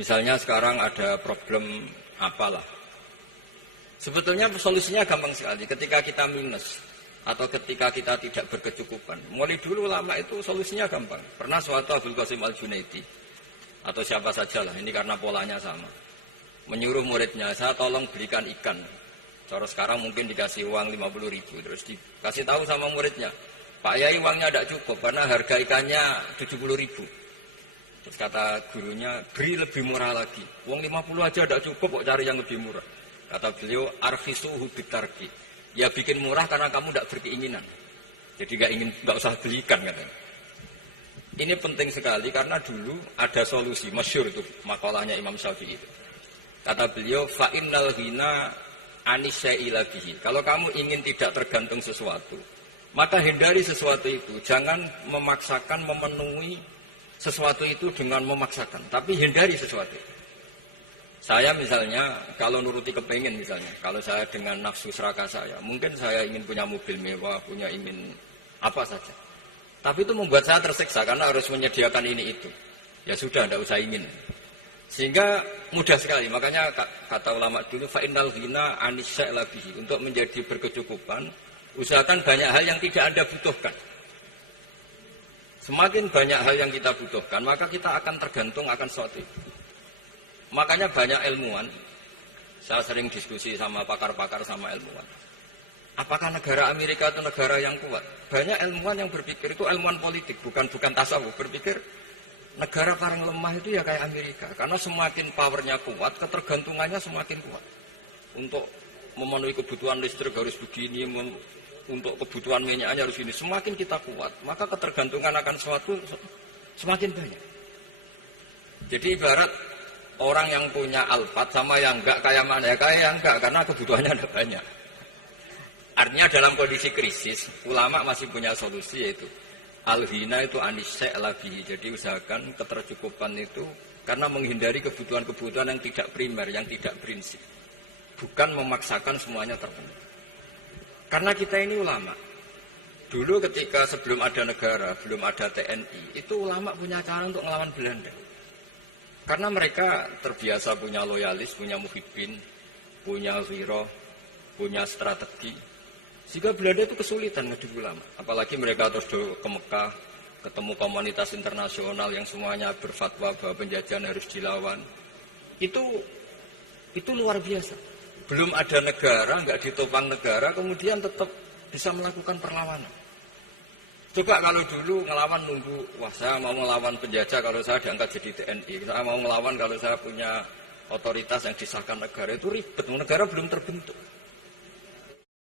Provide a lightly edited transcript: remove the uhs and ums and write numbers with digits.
Misalnya sekarang ada problem apalah. Sebetulnya solusinya gampang sekali. Ketika kita minus atau ketika kita tidak berkecukupan. Mulai dulu ulama itu solusinya gampang. Pernah suatu Abdul Qasim Al-Junaidi atau siapa sajalah, ini karena polanya sama. Menyuruh muridnya, saya tolong belikan ikan. Cara sekarang mungkin dikasih uang 50.000, terus dikasih tahu sama muridnya, Pak Yai uangnya tidak cukup karena harga ikannya 70.000. Terus kata gurunya, beri lebih murah lagi. Uang 50 aja tidak cukup, kok cari yang lebih murah. Kata beliau, arfisuhu bitarki. Ya bikin murah karena kamu tidak berkeinginan. Jadi nggak usah belikan katanya. Ini penting sekali karena dulu ada solusi masyhur itu makalahnya Imam Syafi'i itu. Kata beliau, fa innal ghina anisya'ila bihi. Kalau kamu ingin tidak tergantung sesuatu, maka hindari sesuatu itu. Jangan memaksakan memenuhi sesuatu itu dengan memaksakan, tapi hindari sesuatu itu. Saya misalnya, kalau nuruti kepingin misalnya, kalau saya dengan nafsu serakah saya, mungkin saya ingin punya mobil mewah, ingin apa saja. Tapi itu membuat saya tersiksa karena harus menyediakan ini itu. Ya sudah, tidak usah ingin. Sehingga mudah sekali, makanya kata ulama dulu, fa'innal ghina anisya'la bihi. Untuk menjadi berkecukupan, usahakan banyak hal yang tidak Anda butuhkan. Semakin banyak hal yang kita butuhkan, maka kita akan tergantung akan sesuatu itu. Makanya banyak ilmuwan, saya sering diskusi sama pakar-pakar sama ilmuwan. Apakah negara Amerika itu negara yang kuat? Banyak ilmuwan yang berpikir itu ilmuwan politik, bukan tasawuf. Berpikir negara paling lemah itu ya kayak Amerika. Karena semakin powernya kuat, ketergantungannya semakin kuat. Untuk memenuhi kebutuhan listrik harus begini, untuk kebutuhan minyaknya harus ini. Semakin kita kuat, maka ketergantungan akan sesuatu semakin banyak. Jadi ibarat orang yang punya Alphard sama yang enggak kayak mana ya? Kayak yang enggak, karena kebutuhannya ada banyak. Artinya dalam kondisi krisis, ulama masih punya solusi, yaitu al-ghina itu anisya'la bihi. Jadi usahakan ketercukupan itu karena menghindari kebutuhan-kebutuhan yang tidak primer, yang tidak prinsip. Bukan memaksakan semuanya terpenuhi. Karena kita ini ulama. Dulu ketika sebelum ada negara, belum ada TNI, itu ulama punya cara untuk melawan Belanda. Karena mereka terbiasa punya loyalis, punya muhibbin, punya ghirah, punya strategi. Sehingga Belanda itu kesulitan ngadu ulama. Apalagi mereka terus ke Mekah, ketemu komunitas internasional yang semuanya berfatwa bahwa penjajahan harus dilawan. Itu luar biasa. Belum ada negara, nggak ditopang negara, kemudian tetap bisa melakukan perlawanan. Coba kalau dulu ngelawan nunggu, wah saya mau melawan penjajah kalau saya diangkat jadi TNI, saya mau melawan kalau saya punya otoritas yang disahkan negara, itu ribet, negara belum terbentuk.